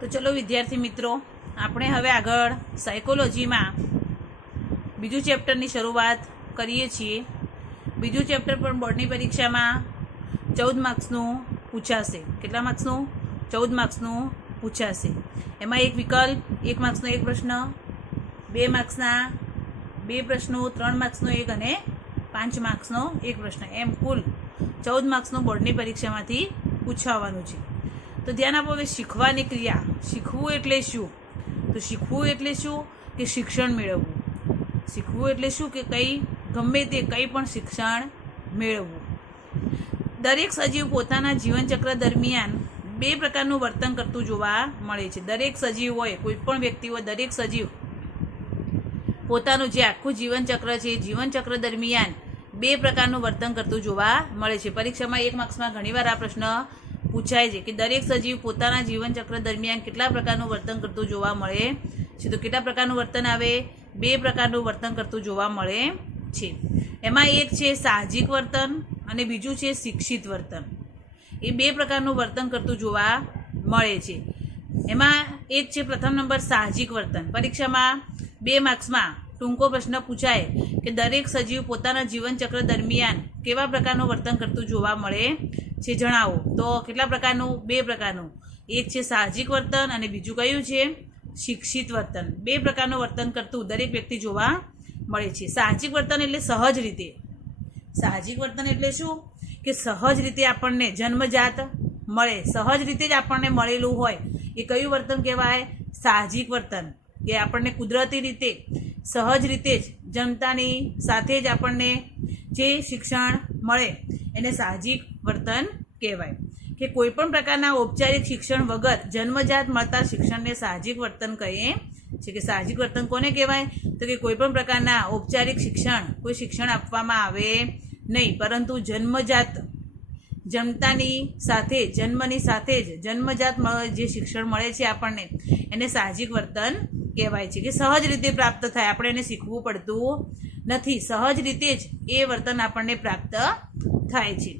તો ચલો વિદ્યાર્થી મિત્રો, આપણે હવે આગળ સાયકોલોજીમાં બીજું ચેપ્ટરની શરૂઆત કરીએ છીએ. બીજું ચેપ્ટર પણ બોર્ડની પરીક્ષામાં 14 માર્ક્સનું પૂછાશે. કેટલા માર્ક્સનું? 14 માર્ક્સનું પૂછાશે. એમાં એક વિકલ્પ, 1 માર્ક્સનો એક પ્રશ્ન, 2 માર્ક્સના 2 પ્રશ્નો, 3 માર્ક્સનો એક અને 5 માર્ક્સનો એક પ્રશ્ન, એમ કુલ 14 માર્ક્સનું બોર્ડની પરીક્ષામાંથી પૂછાવાનું છે. તો ધ્યાન આપો. હવે શીખવાની ક્રિયા. શીખવું એટલે શું? તો શીખવું એટલે શું કે શિક્ષણ મેળવવું. શીખવું એટલે શું કે ગમે તે કંઈ પણ શિક્ષણ મેળવવું. દરેક સજીવ પોતાના જીવનચક્ર દરમિયાન 2 પ્રકારનું વર્તન કરતું જોવા મળે છે. દરેક સજીવ હોય, કોઈ પણ વ્યક્તિ હોય, દરેક સજીવ પોતાનું જે આખું જીવનચક્ર છે, જીવનચક્ર દરમિયાન 2 પ્રકારનું વર્તન કરતું જોવા મળે છે. પરીક્ષામાં 1 માર્ક્સમાં ઘણીવાર આ પ્રશ્ન પૂછાય છે કે દરેક સજીવ પોતાના જીવનચક્ર દરમિયાન કેટલા પ્રકારનું વર્તન કરતું જોવા મળે છે. તો કેટલા પ્રકારનું વર્તન આવે? 2 પ્રકારનું વર્તન કરતું જોવા મળે છે. એમાં એક છે સાહજિક વર્તન અને બીજું છે શિક્ષિત વર્તન. એ 2 પ્રકારનું વર્તન કરતું જોવા મળે છે. એમાં એક છે પ્રથમ નંબર સાહજિક વર્તન. પરીક્ષામાં 2 માર્ક્સમાં ટૂંકો પ્રશ્ન પૂછાય કે દરેક સજીવ પોતાના જીવનચક્ર દરમિયાન કેવા પ્રકારનું વર્તન કરતું જોવા મળે છે, જણાવો. તો કેટલા પ્રકારનું? 2 પ્રકારનું. એક છે સાહજિક વર્તન અને બીજું કયું છે? શિક્ષિત વર્તન. 2 પ્રકારનું વર્તન કરતું દરેક વ્યક્તિ જોવા મળે છે. સાહજિક વર્તન એટલે સહજ રીતે. સાહજિક વર્તન એટલે શું કે સહજ રીતે આપણને જન્મજાત મળે, સહજ રીતે જ આપણને મળેલું હોય, એ કયું વર્તન કહેવાય? સાહજિક વર્તન. કે આપણને કુદરતી રીતે, સહજ રીતે જ જનતાની સાથે જ આપણને જે શિક્ષણ મળે એને સાહજિક વર્તન કહેવાય. કે કોઈ પણ પ્રકારના ઔપચારિક શિક્ષણ વગર જન્મજાત મળતા શિક્ષણને સાહજિક વર્તન કહીએ છે. કે સાહજિક વર્તન કોને કહેવાય? તો કે કોઈ પણ પ્રકારના ઔપચારિક શિક્ષણ, કોઈ શિક્ષણ આપવામાં આવે નહીં, પરંતુ જન્મજાત જનતાની સાથે, જન્મની સાથે જ જન્મજાત જે શિક્ષણ મળે છે આપણને, એને સાહજિક વર્તન કહેવાય છે. કે સહજ રીતે પ્રાપ્ત થાય, આપણે એને શીખવું પડતું નથી, સહજ રીતે જ એ વર્તન આપણને પ્રાપ્ત થાય છે.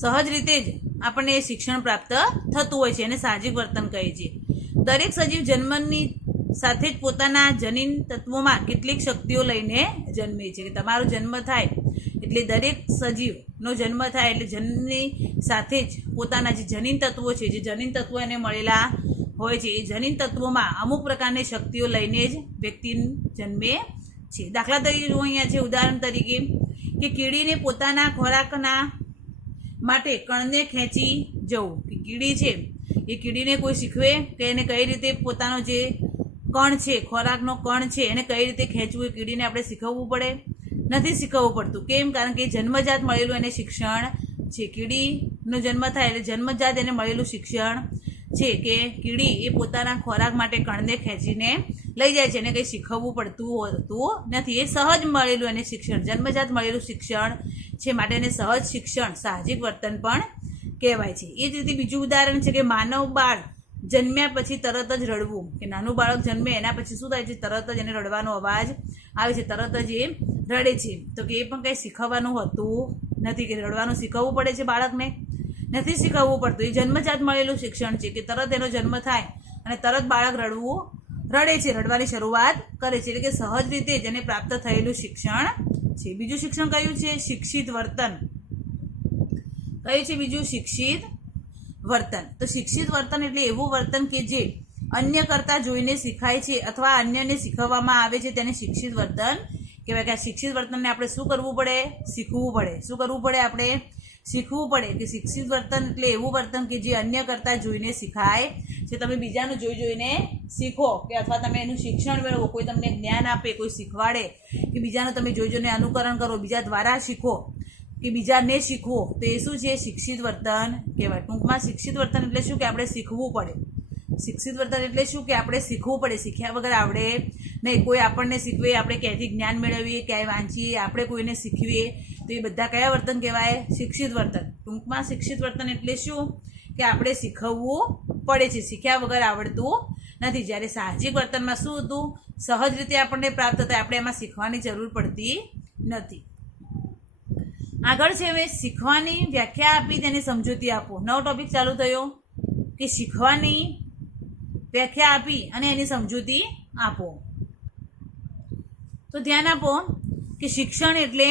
સહજ રીતે જ આપણને એ શિક્ષણ પ્રાપ્ત થતું હોય છે, એને સાહજિક વર્તન કહે છે. દરેક સજીવ જન્મની સાથે જ પોતાના જનીન તત્વોમાં કેટલીક શક્તિઓ લઈને જન્મે છે. કે તમારો જન્મ થાય એટલે દરેક સજીવનો જન્મ થાય એટલે જન્મની સાથે જ પોતાના જે જનીન તત્વો છે, જે જનીન તત્વો એને મળેલા હોય છે, એ જનીન તત્વોમાં અમુક પ્રકારની શક્તિઓ લઈને જ વ્યક્તિ જન્મે છે. દાખલા તરીકે જો અહીંયા છે ઉદાહરણ તરીકે કે કીડીને પોતાના ખોરાકના માટે કણને ખેંચી જવું. કે કીડી છે, એ કીડીને કોઈ શીખવે કે એને કઈ રીતે પોતાનો જે કણ છે, ખોરાકનો કણ છે, એને કઈ રીતે ખેંચવું, એ કીડીને આપણે શીખવવું પડે? નથી શીખવવું પડતું. કેમ? કારણ કે જન્મજાત મળેલું એને શિક્ષણ છે. કીડીનો જન્મ થાય એટલે જન્મજાત એને મળેલું શિક્ષણ છે કે કીડી એ પોતાના ખોરાક માટે કણને ખેંચીને લઈ જાય છે, એને કંઈ શીખવવું પડતું હોતું નથી. એ સહજ મળેલું એને શિક્ષણ, જન્મજાત મળેલું શિક્ષણ છે, માટે એને સહજ શિક્ષણ, સાહજિક વર્તન પણ કહેવાય છે. એ જ રીતે બીજું ઉદાહરણ છે કે માનવ બાળ જન્મ્યા પછી તરત જ રડવું. કે નાનું બાળક જન્મે એના પછી શું થાય છે? તરત જ એને રડવાનો અવાજ આવે છે, તરત જ એ રડે છે. તો કે એ પણ કંઈ શીખવવાનું હોતું નથી. કે રડવાનું શીખવવું પડે છે બાળકને? નથી શીખવવું પડતું. એ જન્મજાત મળેલું શિક્ષણ છે કે તરત એનો જન્મ થાય અને તરત બાળક રડે છે, રડવાની શરૂઆત કરે છે. એટલે કે સહજ રીતે જ એને પ્રાપ્ત થયેલું શિક્ષણ છે. બીજું શિક્ષણ કયું છે? શિક્ષિત વર્તન. કયું છે બીજું? શિક્ષિત વર્તન. તો શિક્ષિત વર્તન એટલે એવું વર્તન કે જે અન્ય કરતાં જોઈને શીખાય છે અથવા અન્યને શીખવવામાં આવે છે, તેને શિક્ષિત વર્તન કહેવાય. કે આ શિક્ષિત વર્તનને આપણે શું કરવું પડે? શીખવું પડે. શું કરવું પડે? આપણે શીખવું પડે. કે શિક્ષિત વર્તન એટલે એવું વર્તન કે જે અન્ય કરતાં જોઈને શીખાય છે. તમે બીજાનું જોઈને શીખો, કે અથવા તમે એનું શિક્ષણ મેળવો, કોઈ તમને જ્ઞાન આપે, કોઈ શીખવાડે, કે બીજાનું તમે જોઈને અનુકરણ કરો, બીજા દ્વારા શીખો કે બીજાને શીખવો, તો એ શું છે? શિક્ષિત વર્તન કહેવાય. ટૂંકમાં શિક્ષિત વર્તન એટલે શું? કે આપણે શીખવું પડે. શિક્ષિત વર્તન એટલે શું? કે આપણે શીખવું પડે. શીખ્યા વગર આવડે નહીં. કોઈ આપણને શીખવે, આપણે ક્યાંયથી જ્ઞાન મેળવીએ, ક્યાંય વાંચીએ, આપણે કોઈને શીખવીએ, તો એ બધા કયા વર્તન કહેવાય? શિક્ષિત વર્તન. ટૂંકમાં શિક્ષિત વર્તન એટલે શું? કે આપણે શીખવવું પડે છે, શીખ્યા વગર આવડતું નથી. જ્યારે સાહજિક વર્તનમાં શું હતું? સહજ રીતે આપણને પ્રાપ્ત થાય, આપણે એમાં શીખવાની જરૂર પડતી નથી. આગળ છે હવે શીખવાની વ્યાખ્યા આપી, તેની સમજૂતી આપો. નવો ટોપિક ચાલુ થયો. કે શીખવાની વ્યાખ્યા આપી અને એની સમજૂતી આપો. તો ધ્યાન આપો કે શિક્ષણ એટલે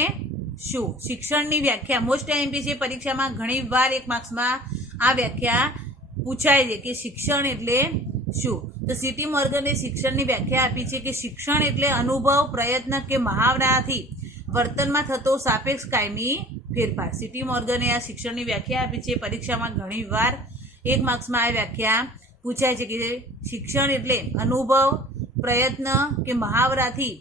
શું. શિક્ષણની વ્યાખ્યા મોસ્ટ આઈએમપી છે, પરીક્ષામાં ઘણી વાર 1 માર્ક્સમાં આ વ્યાખ્યા પૂછાય છે કે શિક્ષણ એટલે શું. તો સીટી મોર્ગને શિક્ષણની વ્યાખ્યા આપી છે કે શિક્ષણ એટલે અનુભવ, પ્રયત્ન કે મહાવરાથી વર્તનમાં થતો સાપેક્ષ કાયમી ફેરફાર. સીટી મોર્ગને આ શિક્ષણની વ્યાખ્યા આપી છે. પરીક્ષામાં ઘણી વાર 1 માર્ક્સમાં આ વ્યાખ્યા પૂછાય છે કે શિક્ષણ એટલે અનુભવ, પ્રયત્ન કે મહાવરાથી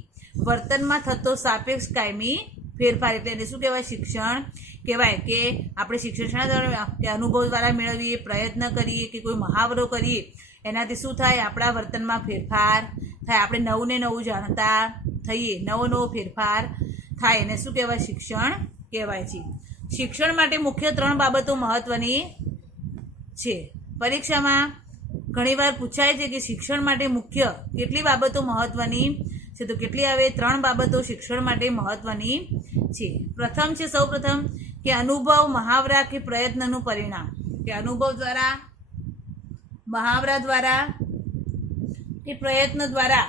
વર્તનમાં થતો સાપેક્ષ કાયમી ફેરફાર. એટલે એને શું કહેવાય? શિક્ષણ કહેવાય. કે આપણે શિક્ષણ શાના દ્વારા કે અનુભવ દ્વારા મેળવીએ, પ્રયત્ન કરીએ કે કોઈ મહાવરો કરીએ, એનાથી શું થાય? આપણા વર્તનમાં ફેરફાર થાય. આપણે નવું ને નવું જાણતા થઈએ, નવો ફેરફાર થાય. એને શું કહેવાય? શિક્ષણ કહેવાય છે. શિક્ષણ માટે મુખ્ય 3 બાબતો મહત્વની છે. પરીક્ષામાં ઘણીવાર પૂછાય છે કે શિક્ષણ માટે મુખ્ય કેટલી બાબતો મહત્વની છે. તો કેટલી આવે? 3 બાબતો શિક્ષણ માટે મહત્વની છે. પ્રથમ છે, સૌપ્રથમ કે અનુભવ, મહાવરા કે પ્રયત્નનું પરિણામ. કે અનુભવ દ્વારા, મહાવરા દ્વારા કે પ્રયત્ન દ્વારા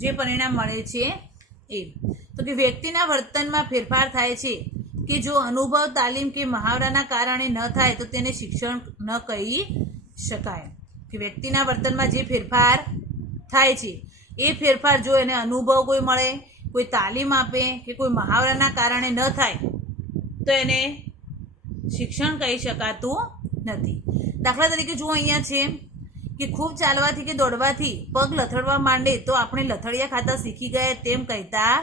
જે પરિણામ મળે છે એ. તો કે વ્યક્તિના વર્તનમાં ફેરફાર થાય છે કે જો અનુભવ, તાલીમ કે મહાવરાના કારણે ન થાય તો તેને શિક્ષણ ન કહી શકાય. કે વ્યક્તિના વર્તનમાં જે ફેરફાર થાય છે એ ફેરફાર જો એને અનુભવ કોઈ મળે, કોઈ તાલીમ આપે કે કોઈ મહાવરાના કારણે ન થાય તો એને શિક્ષણ કહી શકાતું નથી. દાખલા તરીકે જુઓ, અહીંયા છે કે ખૂબ ચાલવાથી કે દોડવાથી પગ લથડવા માંડે તો આપણે લથડિયા ખાતા શીખી ગયા તેમ કહેતા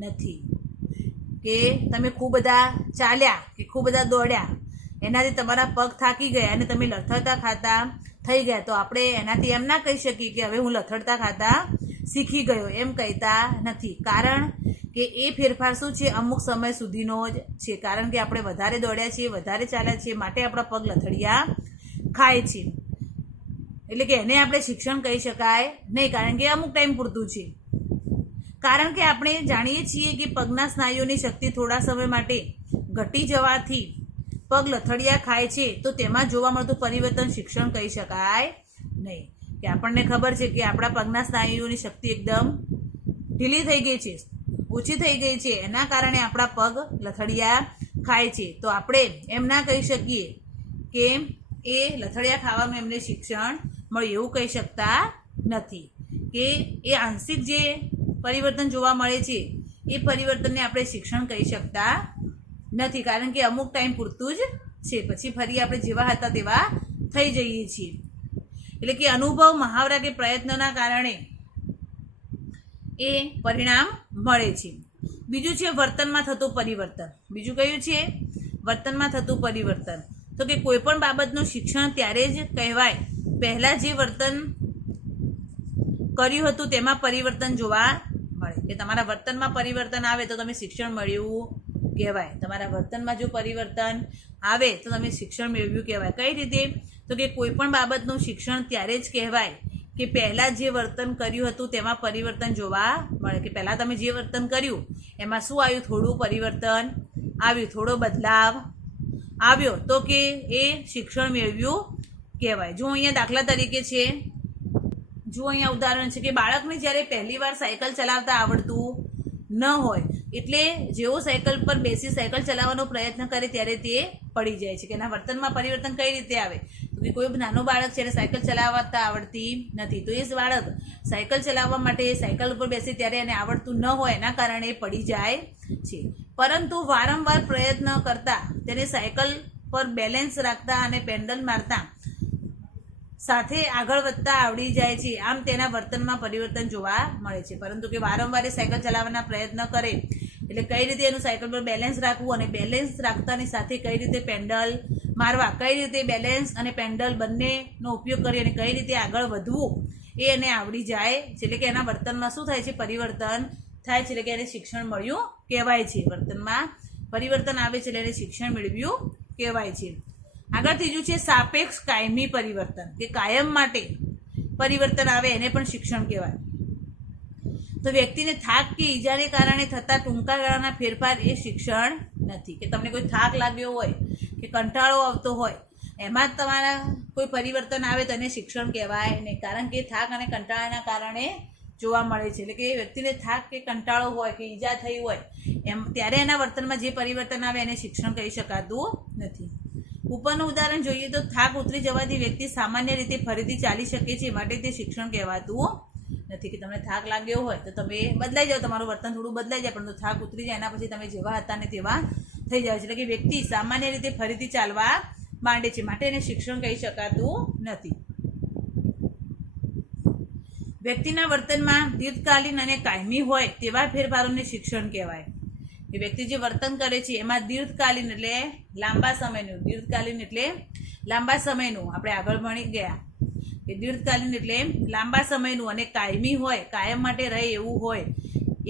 નથી. કે તમે ખૂબ બધા ચાલ્યા કે ખૂબ બધા દોડ્યા, એનાથી તમારા પગ થાકી ગયા અને તમે લથડતા ખાતા થઈ ગયા, તો આપણે એનાથી એમ ના કહી શકીએ કે હવે હું લથડતા ખાતા શીખી ગયો, એમ કહેતા નથી. કારણ કે એ ફેરફાર શું છે? અમુક સમય સુધીનો જ છે. કારણ કે આપણે વધારે દોડ્યા છીએ, વધારે ચાલ્યા છીએ, માટે આપણા પગ લથડિયા ખાય છે. એટલે કે એને આપણે શિક્ષણ કહી શકાય નહીં, કારણ કે અમુક ટાઈમ પૂરતું છે. કારણ કે આપણે જાણીએ છીએ કે પગના સ્નાયુઓની શક્તિ થોડા સમય માટે ઘટી જવાથી પગ લથડિયા ખાય છે, તો તેમાં જોવા મળતું પરિવર્તન શિક્ષણ કહી શકાય નહીં. કે આપણને ખબર છે કે આપણા પગના સ્નાયુઓની શક્તિ એકદમ ઢીલી થઈ ગઈ છે, ઓછી થઈ ગઈ છે, એના કારણે આપણા પગ લથડિયા ખાય છે. તો આપણે એમ ના કહી શકીએ કે એ લથડિયા ખાવાનું એમને શિક્ષણ મળ્યું, એવું કહી શકતા નથી. કે એ આંશિક જે પરિવર્તન જોવા મળે છે એ પરિવર્તનને આપણે શિક્ષણ કહી શકતા નથી, કારણ કે અમુક ટાઈમ પૂરતું જ છે, પછી ફરી આપણે જેવા હતા તેવા થઈ જઈએ છીએ. એટલે કે અનુભવ, મહાવરા કે પ્રયત્નના કારણે એ પરિણામ મળે છે. બીજું છે વર્તનમાં થતું પરિવર્તન. બીજું કયું છે? વર્તનમાં થતું પરિવર્તન. તો કે કોઈ પણ બાબતનું શિક્ષણ ત્યારે જ કહેવાય પહેલાં જે વર્તન કર્યું હતું તેમાં પરિવર્તન જોવા મળે. કે તમારા વર્તનમાં પરિવર્તન આવે તો તમે શિક્ષણ મળ્યું કહેવાય. તમારા વર્તનમાં જો પરિવર્તન આવે તો તમે શિક્ષણ મેળવ્યું કહેવાય. કઈ રીતે? તો કે કોઈ પણ બાબતનું શિક્ષણ ત્યારે જ કહેવાય કે પહેલાં જે વર્તન કર્યું હતું તેમાં પરિવર્તન જોવા મળે. કે પહેલાં તમે જે વર્તન કર્યું એમાં શું આવ્યું? થોડું પરિવર્તન આવ્યું, થોડો બદલાવ આવ્યો, તો કે એ શિક્ષણ મેળવ્યું કહેવાય. જો અહીંયા દાખલા તરીકે છે, જો અહીંયા ઉદાહરણ છે કે બાળકને જ્યારે પહેલી વાર સાયકલ ચલાવતા આવડતું ન હોય એટલે જેવો સાયકલ પર બેસી સાયકલ ચલાવવાનો પ્રયત્ન કરે ત્યારે તે પડી જાય છે. કે એના વર્તનમાં પરિવર્તન કઈ રીતે આવે? તો કે કોઈ નાનું બાળક છે એને સાયકલ ચલાવતા આવડતી નથી, તો એ જ બાળક સાયકલ ચલાવવા માટે સાયકલ ઉપર બેસે ત્યારે એને આવડતું ન હોય, એના કારણે પડી જાય છે. પરંતુ વારંવાર પ્રયત્ન કરતા તેને સાયકલ પર બેલેન્સ રાખતા અને પેન્ડલ મારતા સાથે આગળ વધતા આવડી જાય છે. આમ તેના વર્તનમાં પરિવર્તન જોવા મળે છે. પરંતુ કે વારંવાર સાયકલ ચલાવવાના પ્રયત્ન કરે એટલે કઈ રીતે એનું સાયકલ પર બેલેન્સ રાખવું અને બેલેન્સ રાખતાની સાથે કઈ રીતે પેન્ડલ મારવા, કઈ રીતે બેલેન્સ અને પેન્ડલ બંનેનો ઉપયોગ કરી અને કઈ રીતે આગળ વધવું એ એને આવડી જાય છે. એટલે કે એના વર્તનમાં શું થાય છે? પરિવર્તન થાય છે. એટલે કે એને શિક્ષણ મળ્યું કહેવાય છે. વર્તનમાં પરિવર્તન આવે છે એટલે એને શિક્ષણ મેળવ્યું કહેવાય છે. આગળ ત્રીજું છે સાપેક્ષ કાયમી પરિવર્તન. કે કાયમ માટે પરિવર્તન આવે એને પણ શિક્ષણ કહેવાય. તો વ્યક્તિને થાક કે ઈજાને કારણે થતા ટૂંકા ગાળાના ફેરફાર એ શિક્ષણ નથી. કે તમને કોઈ થાક લાગ્યો હોય કે કંટાળો આવતો હોય એમાં જ તમારા કોઈ પરિવર્તન આવે તો એને શિક્ષણ કહેવાય નહીં, કારણ કે થાક અને કંટાળાના કારણે જોવા મળે છે. એટલે કે વ્યક્તિને થાક કે કંટાળો હોય કે ઈજા થઈ હોય એમ ત્યારે એના વર્તનમાં જે પરિવર્તન આવે એને શિક્ષણ કહી શકાતું નથી. ઉપરનું ઉદાહરણ જોઈએ તો થાક ઉતરી જવાથી વ્યક્તિ સામાન્ય રીતે ફરીથી ચાલી શકે છે, માટે તે શિક્ષણ કહેવાતું નથી. કે તમને થાક લાગ્યો હોય તો તમે બદલાઈ જાઓ, તમારું વર્તન થોડું બદલાઈ જાય, પરંતુ થાક ઉતરી જાય એના પછી તમે જેવા હતા ને તેવા થઈ જાય છે. એટલે કે વ્યક્તિ સામાન્ય રીતે ફરીથી ચાલવા માંડે છે, માટે એને શિક્ષણ કહી શકાતું નથી. વ્યક્તિના વર્તનમાં દીર્ઘકાલીન અને કાયમી હોય તેવા ફેરફારોને શિક્ષણ કહેવાય. એ વ્યક્તિ જે વર્તન કરે છે એમાં દીર્ઘકાલીન એટલે લાંબા સમયનું, દીર્ઘકાલીન એટલે લાંબા સમયનું આપણે આગળ ભણી ગયા કે દીર્ઘકાલીન એટલે લાંબા સમયનું અને કાયમી હોય, કાયમ માટે રહે એવું હોય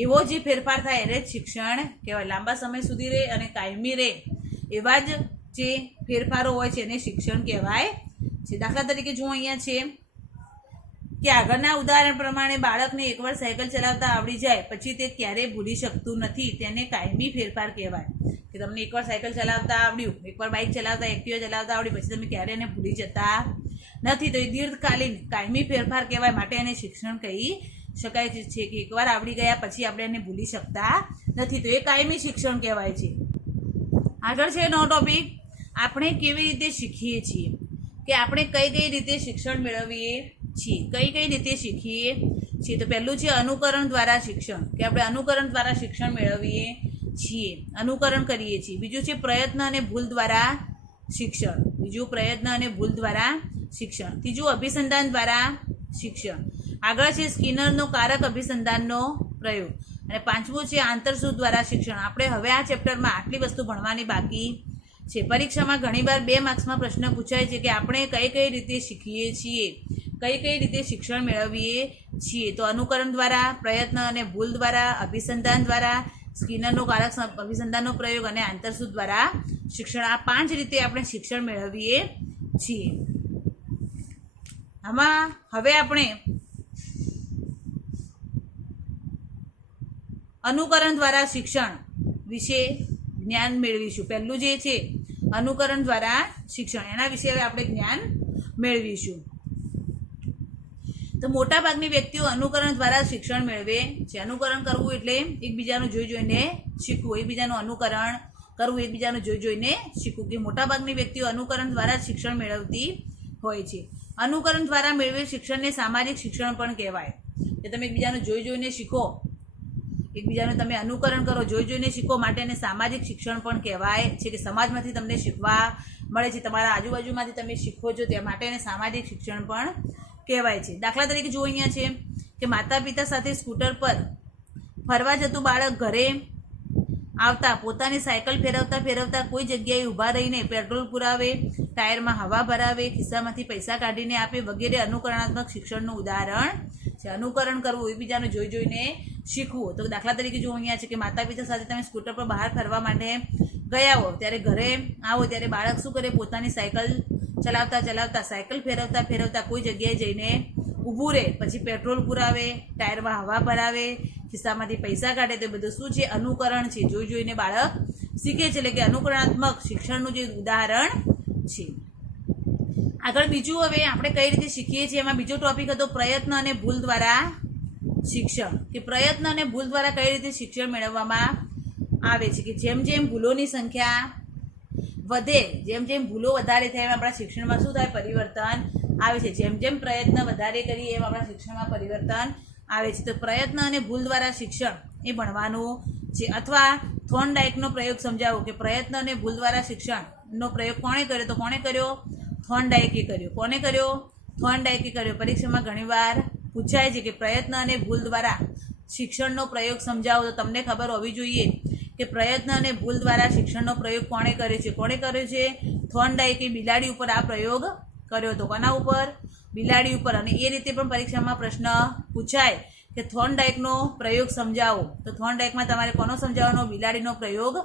એવો જે ફેરફાર થાય એને જ શિક્ષણ કહેવાય. લાંબા સમય સુધી રહે અને કાયમી રહે એવા જ જે ફેરફારો હોય છે એને શિક્ષણ કહેવાય છે. દાખલા તરીકે જો અહીંયા છે કે આગળના ઉદાહરણ પ્રમાણે બાળકને એકવાર સાયકલ ચલાવતા આવડી જાય પછી તે ક્યારેય ભૂલી શકતું નથી, તેને કાયમી ફેરફાર કહેવાય. કે તમને એકવાર સાયકલ ચલાવતા આવડ્યું, એકવાર બાઇક ચલાવતા, એક્ટિવા ચલાવતા આવડી, પછી તમે ક્યારેય એને ભૂલી જતા નથી, તો એ દીર્ઘકાલીન કાયમી ફેરફાર કહેવાય, માટે એને શિક્ષણ કહી શકાય છે. કે એકવાર આવડી ગયા પછી આપણે એને ભૂલી શકતા નથી, તો એ કાયમી શિક્ષણ કહેવાય છે. આગળ છે નવો ટોપિક, આપણે કેવી રીતે શીખીએ છીએ, કે આપણે કઈ કઈ રીતે શિક્ષણ મેળવીએ છીએ, કઈ કઈ રીતે શીખીએ છીએ. તો પહેલું છે અનુકરણ દ્વારા શિક્ષણ, કે આપણે અનુકરણ દ્વારા શિક્ષણ મેળવીએ છીએ, અનુકરણ કરીએ છીએ. બીજું છે પ્રયત્ન અને ભૂલ દ્વારા શિક્ષણ, બીજું પ્રયત્ન અને ભૂલ દ્વારા શિક્ષણ. ત્રીજું અભિસંધાન દ્વારા શિક્ષણ. આગળ છે સ્કિનરનો કારક અભિસંધાનનો પ્રયોગ. અને પાંચમું છે આંતરસૂઝ દ્વારા શિક્ષણ. આપણે હવે આ ચેપ્ટરમાં આટલી વસ્તુ ભણવાની બાકી છે. પરીક્ષામાં ઘણીવાર 2 માર્ક્સમાં પ્રશ્ન પૂછાય છે કે આપણે કઈ કઈ રીતે શીખીએ છીએ, કઈ કઈ રીતે શિક્ષણ મેળવીએ છીએ. તો અનુકરણ દ્વારા, પ્રયત્ન અને ભૂલ દ્વારા, અભિસંધાન દ્વારા, સ્કિનરનો કારક અભિસંધાનનો પ્રયોગ અને આંતરસૂઝ દ્વારા શિક્ષણ. આ 5 રીતે આપણે શિક્ષણ મેળવીએ છીએ. આમાં હવે આપણે અનુકરણ દ્વારા શિક્ષણ વિશે જ્ઞાન મેળવીશું. પહેલું જે છે અનુકરણ દ્વારા શિક્ષણ, એના વિશે હવે આપણે જ્ઞાન મેળવીશું. તો મોટાભાગની વ્યક્તિઓ અનુકરણ દ્વારા શિક્ષણ મેળવે છે. અનુકરણ કરવું એટલે એકબીજાનું જોઈ જોઈને શીખવું, એકબીજાનું અનુકરણ કરવું, એકબીજાનું જોઈ જોઈને શીખવું. કે મોટાભાગની વ્યક્તિઓ અનુકરણ દ્વારા શિક્ષણ મેળવતી હોય છે. અનુકરણ દ્વારા મેળવેલ શિક્ષણને સામાજિક શિક્ષણ પણ કહેવાય. કે તમે એકબીજાનું જોઈ જોઈને શીખો, એકબીજાનું તમે અનુકરણ કરો, જોઈ જોઈને શીખો, માટે એને સામાજિક શિક્ષણ પણ કહેવાય છે. કે સમાજમાંથી તમને શીખવા મળે છે, તમારા આજુબાજુમાંથી તમે શીખો છો, તે માટે એને સામાજિક શિક્ષણ પણ કહેવાય છે. દાખલા તરીકે જો અહીંયા છે કે માતા પિતા સાથે સ્કૂટર પર ફરવા જતું બાળક ઘરે આવતા પોતાની સાયકલ ફેરવતા ફેરવતા કોઈ જગ્યાએ ઊભા રહીને પેટ્રોલ પુરાવે, ટાયરમાં હવા ભરાવે, ખિસ્સામાંથી પૈસા કાઢીને આપે વગેરે અનુકરણાત્મક શિક્ષણનું ઉદાહરણ છે. અનુકરણ કરવું, એકબીજાનું જોઈ જોઈને શીખવું. તો દાખલા તરીકે જો અહીંયા છે કે માતા પિતા સાથે તમે સ્કૂટર પર બહાર ફરવા માટે ગયા હો, ત્યારે ઘરે આવો ત્યારે બાળક શું કરે, પોતાની સાયકલ ચલાવતા ચલાવતા, સાયકલ ફેરવતા ફેરવતા કોઈ જગ્યાએ જઈને ઊભું રહે, પછી પેટ્રોલ પુરાવે, ટાયરમાં હવા ભરાવે, ખિસ્સામાંથી પૈસા કાઢે. તો બધું શું છે, અનુકરણ છે. જોઈ જોઈને બાળક શીખે છે, એટલે કે અનુકરણાત્મક શિક્ષણનું જે ઉદાહરણ છે. આગળ બીજું હવે આપણે કઈ રીતે શીખીએ છીએ, એમાં બીજો ટોપિક હતો પ્રયત્ન અને ભૂલ દ્વારા શિક્ષણ. કે પ્રયત્ન અને ભૂલ દ્વારા કઈ રીતે શિક્ષણ મેળવવામાં આવે છે. કે જેમ જેમ ભૂલોની સંખ્યા વધે, જેમ જેમ ભૂલો વધારે થાય એમ આપણા શિક્ષણમાં શું થાય, પરિવર્તન આવે છે. જેમ જેમ પ્રયત્ન વધારે કરીએ એમ આપણા શિક્ષણમાં પરિવર્તન આવે છે. તો પ્રયત્ન અને ભૂલ દ્વારા શિક્ષણ એ ભણવાનું છે. અથવા થોર્નડાઇકનો પ્રયોગ સમજાવો, કે પ્રયત્ન અને ભૂલ દ્વારા શિક્ષણનો પ્રયોગ કોણે કર્યો, તો કોણે કર્યો, થોર્નડાઇકે કર્યો. કોને કર્યો, થોર્નડાઇકે કર્યો. પરીક્ષામાં ઘણીવાર પૂછાય છે કે પ્રયત્ન અને ભૂલ દ્વારા શિક્ષણનો પ્રયોગ સમજાવો. તો તમને ખબર હોવી જોઈએ કે પ્રયત્ન અને ભૂલ દ્વારા શિક્ષણનો પ્રયોગ કોણે કર્યો છે. કોણે કર્યો છે, થોર્નડાઇકે બિલાડી ઉપર આ પ્રયોગ કર્યો હતો. કોના ઉપર, બિલાડી ઉપર. અને એ રીતે પણ પરીક્ષામાં પ્રશ્ન પૂછાય કે થોર્નડાઇકનો પ્રયોગ સમજાવો. તો થોર્નડાઇકમાં તમારે કોનો સમજાવવાનો, બિલાડીનો પ્રયોગ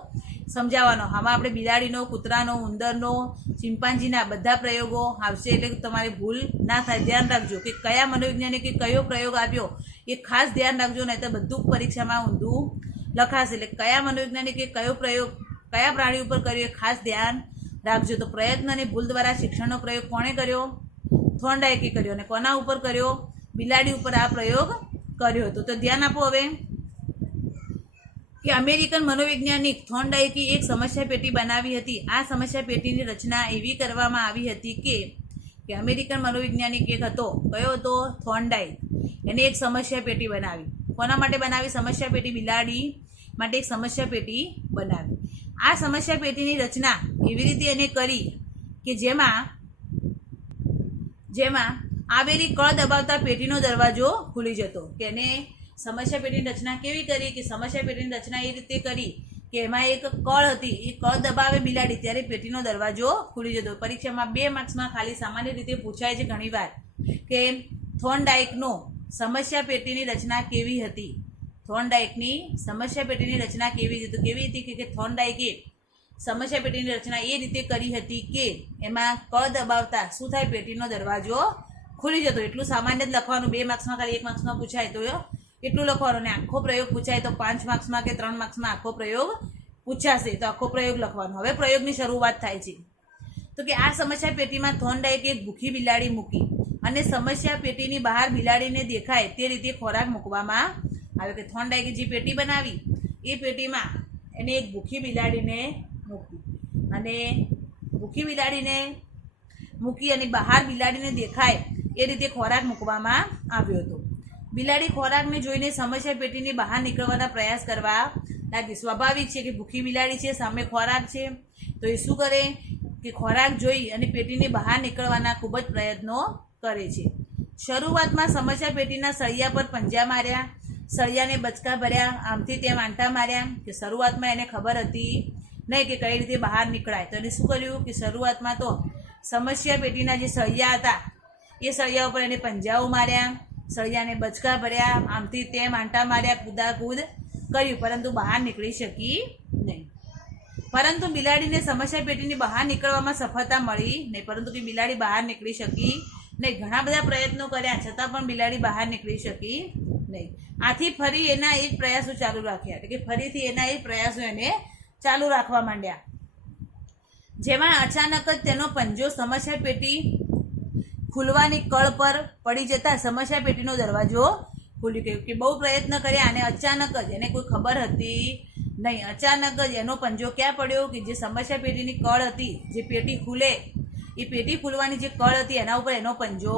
સમજાવવાનો. આમાં આપણે બિલાડીનો, કૂતરાનો, ઉંદરનો, ચિમ્પાન્જીના બધા પ્રયોગો આવશે, એટલે તમારે ભૂલ ના થાય. ધ્યાન રાખજો કે કયા મનોવૈજ્ઞાનિકે કયો પ્રયોગ આપ્યો એ ખાસ ધ્યાન રાખજો, નહીં તો બધું પરીક્ષામાં ઊંધું લખાશે. એટલે કયા મનોવૈજ્ઞાનિકે કયો પ્રયોગ કયા પ્રાણી ઉપર કર્યો એ ખાસ ધ્યાન રાખજો. તો પ્રયત્ન અને ભૂલ દ્વારા શિક્ષણનો પ્રયોગ કોણે કર્યો? થોર્નડાઇકે કર્યો. અને કોના ઉપર કર્યો? બિલાડી ઉપર આ પ્રયોગ કર્યો હતો. તો ધ્યાન આપો હવે કે અમેરિકન મનોવૈજ્ઞાનિક થોર્નડાઇકે એક સમસ્યા પેટી બનાવી હતી. આ સમસ્યા પેટીની રચના એવી કરવામાં આવી હતી કે અમેરિકન મનોવૈજ્ઞાનિક એક હતો, કયો હતો? થોર્નડાઇક. એને એક સમસ્યા પેટી બનાવી. કોના માટે બનાવી સમસ્યા પેટી? બિલાડી માટે એક સમસ્યા પેટી બનાવી. આ સમસ્યા પેટીની રચના એવી રીતે એને કરી કે જેમાં આવેલી કળ દબાવતા પેટીનો દરવાજો ખુલી જતો. કે એને સમસ્યા પેટીની રચના કેવી કરી કે સમસ્યા પેટીની રચના એ રીતે કરી કે એમાં એક કળ હતી, એ કળ દબાવે બિલાડી ત્યારે પેટીનો દરવાજો ખુલી જતો. પરીક્ષામાં 2 માર્ક્સમાં ખાલી સામાન્ય રીતે પૂછાય છે ઘણીવાર કે થોર્નડાઇકનો સમસ્યા પેટીની રચના કેવી હતી? થોર્નડાઇકની સમસ્યા પેટીની રચના કેવી હતી? તો કેવી હતી કે થોર્નડાઇકે સમસ્યા પેટીની રચના એ રીતે કરી હતી કે એમાં કળ દબાવતા શું થાય? પેટીનો દરવાજો ખુલી જતો. એટલું સામાન્ય જ લખવાનું. 2 માર્ક્સમાં ખાલી 1 માર્ક્સમાં પૂછાય તો એટલું લખવાનું. અને આખો પ્રયોગ પૂછાય તો 5 માર્ક્સમાં કે 3 માર્ક્સમાં આખો પ્રયોગ પૂછાશે તો આખો પ્રયોગ લખવાનો. હવે પ્રયોગની શરૂઆત થાય છે. તો કે આ સમસ્યા પેટીમાં થોર્નડાઇકે એક ભૂખી બિલાડી મૂકી અને સમસ્યા પેટીની બહાર બિલાડીને દેખાય તે રીતે ખોરાક મૂકવામાં આવ્યો. કે થોર્નડાઇકે જે પેટી બનાવી એ પેટીમાં એને એક ભૂખી બિલાડીને મૂકી અને ભૂખી બિલાડીને મૂકી અને બહાર બિલાડીને દેખાય એ રીતે ખોરાક મૂકવામાં આવ્યો હતો. બિલાડી ખોરાકને જોઈને સમસ્યા પેટીની બહાર નીકળવાના પ્રયાસ કરવા લાગી. સ્વાભાવિક છે કે ભૂખી બિલાડી છે, સામે ખોરાક છે, તો એ શું કરે કે ખોરાક જોઈ અને પેટીની બહાર નીકળવાના ખૂબ જ પ્રયત્નો કરે છે. શરૂઆતમાં સમસ્યા પેટીના સળિયા પર પંજા માર્યા, સળિયાને બચકા ભર્યા, આમથી તેમ આંટા માર્યા. કે શરૂઆતમાં એને ખબર હતી નહીં કે કઈ રીતે બહાર નીકળાય. તો એને શું કર્યું કે શરૂઆતમાં તો સમસ્યા પેટીના જે સળિયા હતા એ સળિયા ઉપર એને પંજાઓ માર્યા, સળિયાને બચકા ભર્યા, આમથી તેમ આંટા માર્યા, કૂદાકૂદ કર્યું, પરંતુ બહાર નીકળી શકી નહીં. પરંતુ બિલાડીને સમસ્યા પેટીની બહાર નીકળવામાં સફળતા મળી નહીં. પરંતુ કે બિલાડી બહાર નીકળી શકી નહીં. ઘણા બધા પ્રયત્નો કર્યા છતાં પણ બિલાડી બહાર નીકળી શકી નહીં. આથી ફરી એના એ જ પ્રયાસો ચાલુ રાખ્યા. એટલે કે ફરીથી એના એ પ્રયાસો એને ચાલુ રાખવા માંડ્યા, જેમાં અચાનક જ તેનો પંજો સમસ્યા પેટી ખુલવાની કળ પર પડી જતા સમસ્યા પેટીનો દરવાજો ખુલી ગયો. કે બહુ પ્રયત્ન કર્યા અને અચાનક જ એને કોઈ ખબર હતી નહીં. અચાનક જ એનો પંજો ક્યાં પડ્યો કે જે સમસ્યા પેટીની કળ હતી, જે પેટી ખુલે એ પેટી ખુલવાની જે કળ હતી એના ઉપર એનો પંજો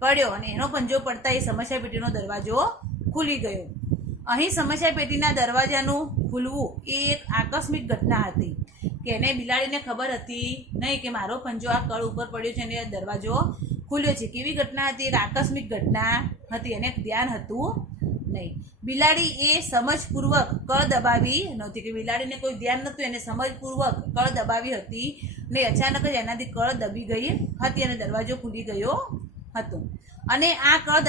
પડ્યો અને એનો પંજો પડતા એ સમસ્યા પેટીનો દરવાજો ખુલી ગયો. અહીં સમસ્યા પેટીના દરવાજાનું ખુલવું એ એક આકસ્મિક ઘટના હતી કે એને બિલાડીને ખબર હતી નહીં કે મારો પંજો આ કળ ઉપર પડ્યો છે અને દરવાજો ખુલ્યો છે. કેવી ઘટના હતી? એક આકસ્મિક ઘટના હતી. એને ધ્યાન હતું નહીં. બિલાડી એ સમજપૂર્વક કળ દબાવી નહોતી. કે બિલાડીને કોઈ ધ્યાન નહોતું, એને સમજપૂર્વક કળ દબાવી હતી ને અચાનક જ એનાથી કળ દબી ગઈ હતી અને દરવાજો ખુલી ગયો હતો. અને આ કળ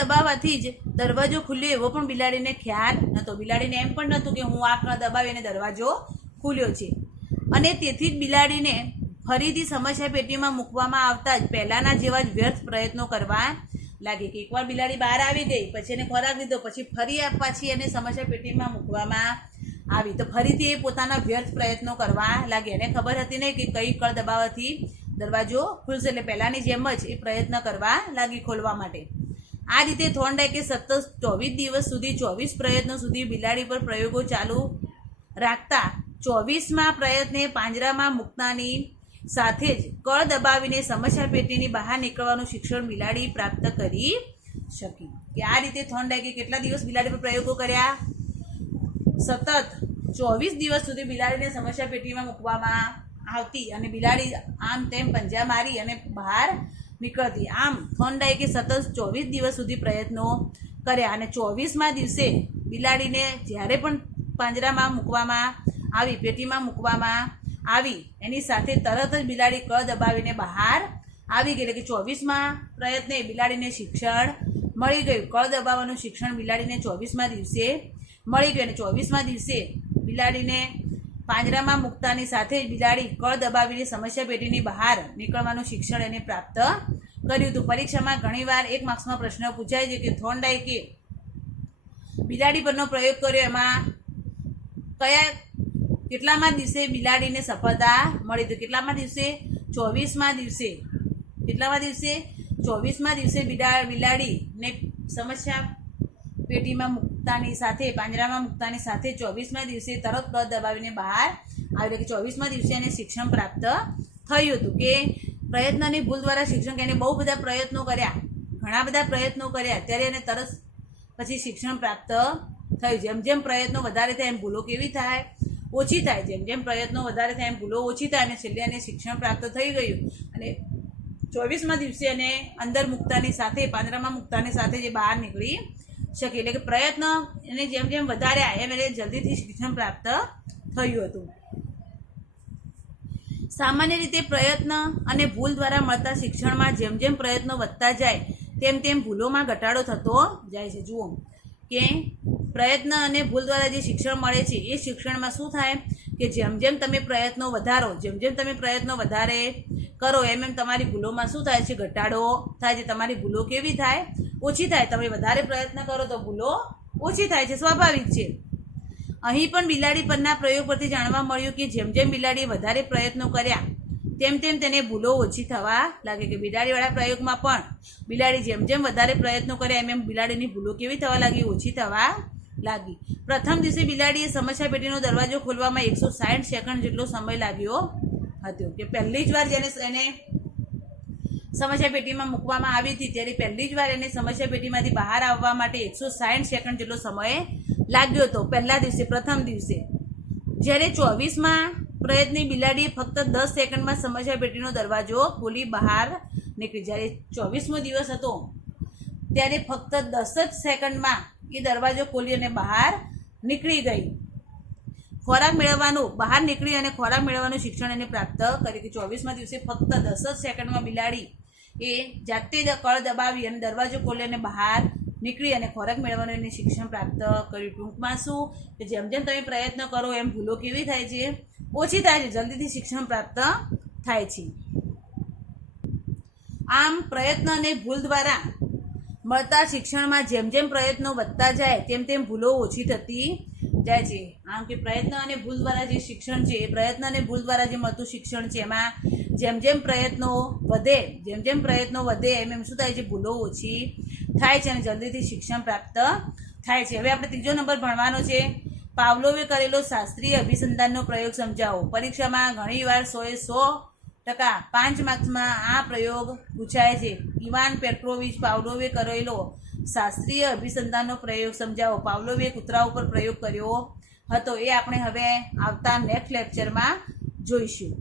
દબાવવાથી જ દરવાજો ખુલ્યો એવો પણ બિલાડીને ખ્યાલ નહોતો. બિલાડીને એમ પણ નહોતું કે હું આ કળ દબાવીને દરવાજો ખુલ્યો છે. અને તેથી જ બિલાડીને ફરીથી સમસ્યા પેટીમાં મૂકવામાં આવતા જ પહેલાંના જેવા જ વ્યર્થ પ્રયત્નો કરવા લાગી. કે એકવાર બિલાડી બહાર આવી ગઈ, પછી એને ખોરાક લીધો, પછી ફરી પાછી એને સમસ્યા પેટીમાં મૂકવામાં આવી તો ફરીથી એ પોતાના વ્યર્થ પ્રયત્નો કરવા લાગી. એને ખબર હતી નહીં કે કઈ કળ દબાવવાથી દરવાજો ખુલશે. એટલે પહેલાંની જેમ જ એ પ્રયત્ન કરવા લાગી ખોલવા માટે. આ રીતે થોર્નડાઇકે સતત 24 દિવસ સુધી 24 પ્રયત્નો સુધી બિલાડી પર પ્રયોગો ચાલુ રાખતા 24મા પ્રયત્ને પાંજરામાં મૂકતાની સાથે જ કળ દબાવીને સમસ્યા પેટીની બહાર નીકળવાનું શિક્ષણ બિલાડી પ્રાપ્ત કરી શકી. કે આ રીતે થોર્નડાઇકે કેટલા દિવસ બિલાડી પર પ્રયોગો કર્યા? સતત 24 દિવસ સુધી બિલાડીને સમસ્યા પેટીમાં મૂકવામાં આવતી અને બિલાડી આમ તેમ પંજા મારી અને બહાર નીકળતી. આમ થોર્નડાઇકે સતત 24 દિવસ સુધી પ્રયત્નો કર્યા અને 24મા દિવસે બિલાડીને જ્યારે પણ પાંજરામાં મૂકવામાં આવી, પેટીમાં મૂકવામાં આવી, એની સાથે તરત જ બિલાડી કળ દબાવીને બહાર આવી ગઈ. એટલે કે 24મા પ્રયત્ને બિલાડીને શિક્ષણ મળી ગયું. કળ દબાવવાનું શિક્ષણ બિલાડીને 24મા દિવસે મળી ગયું અને 24મા દિવસે બિલાડીને પાંજરામાં મૂકતાની સાથે જ બિલાડી કળ દબાવીને સમસ્યા પેટીની બહાર નીકળવાનું શિક્ષણ એને પ્રાપ્ત કર્યું હતું. પરીક્ષામાં ઘણીવાર 1 માર્ક્સમાં પ્રશ્ન પૂછાય છે કે થોર્નડાઇકે બિલાડી પરનો પ્રયોગ કર્યો એમાં કયા કેટલામાં દિવસે બિલાડીને સફળતા મળી? તો કેટલામાં દિવસે? 24મા દિવસે. કેટલામાં દિવસે? 24મા દિવસે બિલાડીને સમસ્યા પેટીમાં મૂકતાની સાથે, પાંજરામાં મૂકતાની સાથે 24મા દિવસે તરત બળ દબાવીને બહાર આવી, કે 24મા દિવસે એને શિક્ષણ પ્રાપ્ત થયું હતું. કે પ્રયત્ન અને ભૂલ દ્વારા શિક્ષણ, કે એને બહુ બધા પ્રયત્નો કર્યા, ઘણા બધા પ્રયત્નો કર્યા, ત્યારે એને તરત પછી શિક્ષણ પ્રાપ્ત થયું. જેમ જેમ પ્રયત્નો વધારે થાય એમ ભૂલો કેવી થાય? ઓછી થાય. જેમ જેમ પ્રયત્નો વધારે થાય એમ ભૂલો ઓછી થાય, અને છેલ્લે એને શિક્ષણ પ્રાપ્ત થઈ ગયું. અને 24મા દિવસે એને અંદર મૂકતાની સાથે, પાંજરામાં મૂકતાની સાથે જે બહાર નીકળી શકે. એટલે કે પ્રયત્ન એને જેમ જેમ વધાર્યા એમ એને જલ્દીથી શિક્ષણ પ્રાપ્ત થયું હતું. સામાન્ય રીતે પ્રયત્ન અને ભૂલ દ્વારા મળતા શિક્ષણમાં જેમ જેમ પ્રયત્નો વધતા જાય તેમ તેમ ભૂલોમાં ઘટાડો થતો જાય છે. જુઓ કે પ્રયત્ન અને ભૂલ દ્વારા જે શિક્ષણ મળે છે એ શિક્ષણમાં શું થાય કે જેમ જેમ તમે પ્રયત્નો વધારો, જેમ જેમ તમે પ્રયત્નો વધારે કરો એમ એમ તમારી ભૂલોમાં શું થાય છે? ઘટાડો થાય છે. તમારી ભૂલો કેવી થાય? ઓછી થાય. તમે વધારે પ્રયત્ન કરો તો ભૂલો ઓછી થાય છે, સ્વાભાવિક છે. અહીં પણ બિલાડી પરના પ્રયોગ પરથી જાણવા મળ્યું કે જેમ જેમ બિલાડીએ વધારે પ્રયત્નો કર્યા તેમ તેમ તેને ભૂલો ઓછી થવા લાગે. કે બિલાડીવાળા પ્રયોગમાં પણ બિલાડી જેમ જેમ વધારે પ્રયત્નો કર્યા એમ એમ બિલાડીની ભૂલો કેવી થવા લાગી? ઓછી થવા લાગી. પ્રથમ દિવસે બિલાડીએ સમસ્યા પેટીનો દરવાજો ખોલવામાં 160 સેકન્ડ જેટલો સમય લાગ્યો હતો. કે પહેલી જ વાર જેને એને સમસ્યા પેટીમાં મૂકવામાં આવી હતી ત્યારે પહેલી જ વાર એને સમસ્યા પેટીમાંથી બહાર આવવા માટે 160 સેકન્ડ જેટલો સમય લાગ્યો હતો પહેલા દિવસે, પ્રથમ દિવસે. જ્યારે 24મા પ્રયત્નની બિલાડીએ ફક્ત 10 સેકન્ડમાં સમસ્યા પેટીનો દરવાજો ખોલી બહાર નીકળી. જ્યારે 24મો દિવસ હતો ત્યારે ફક્ત 10 જ સેકન્ડમાં એ દરવાજો ખોલી અને બહાર નીકળી ગઈ. ખોરાક મેળવવાનું, બહાર નીકળી અને ખોરાક મેળવવાનું શિક્ષણ એને પ્રાપ્ત કરી. કે 24મા દિવસે ફક્ત 10 જ સેકન્ડમાં બિલાડી એ જાતે જ કળ દબાવી અને દરવાજો ખોલી અને બહાર નીકળી અને ખોરાક મેળવવાનું એને શિક્ષણ પ્રાપ્ત કર્યું. ટૂંકમાં શું કે જેમ જેમ તમે પ્રયત્ન કરો એમ ભૂલો કેવી થાય છે? ઓછી થાય છે, જલ્દીથી શિક્ષણ પ્રાપ્ત થાય છે. આમ પ્રયત્ન અને ભૂલ દ્વારા મળતા શિક્ષણમાં જેમ જેમ પ્રયત્નો વધતા જાય તેમ તેમ ભૂલો ઓછી થતી જાય છે. આમ કે પ્રયત્ન અને ભૂલ દ્વારા જે શિક્ષણ છે એ પ્રયત્ન અને ભૂલ દ્વારા જે મળતું શિક્ષણ છે એમાં જેમ જેમ પ્રયત્નો વધે, જેમ જેમ પ્રયત્નો વધે એમ એમ શું થાય છે? ભૂલો ઓછી થાય છે અને જલ્દીથી શિક્ષણ પ્રાપ્ત થાય છે. હવે આપણે ત્રીજો નંબર ભણવાનો છે. પાવલોવે કરેલો શાસ્ત્રીય અભિસંધાનનો પ્રયોગ સમજાવો. પરીક્ષામાં ઘણીવાર 100% 5 માર્ક્સમાં આ પ્રયોગ પૂછાય છે. ઇવાન પેટ્રોવિચ પાવલોવે કરેલો શાસ્ત્રીય અભિસંધાનનો પ્રયોગ સમજાવો. પાવલોવે કૂતરા ઉપર પ્રયોગ કર્યો હતો. એ આપણે હવે આવતા નેક્સ્ટ લેક્ચરમાં જોઈશું.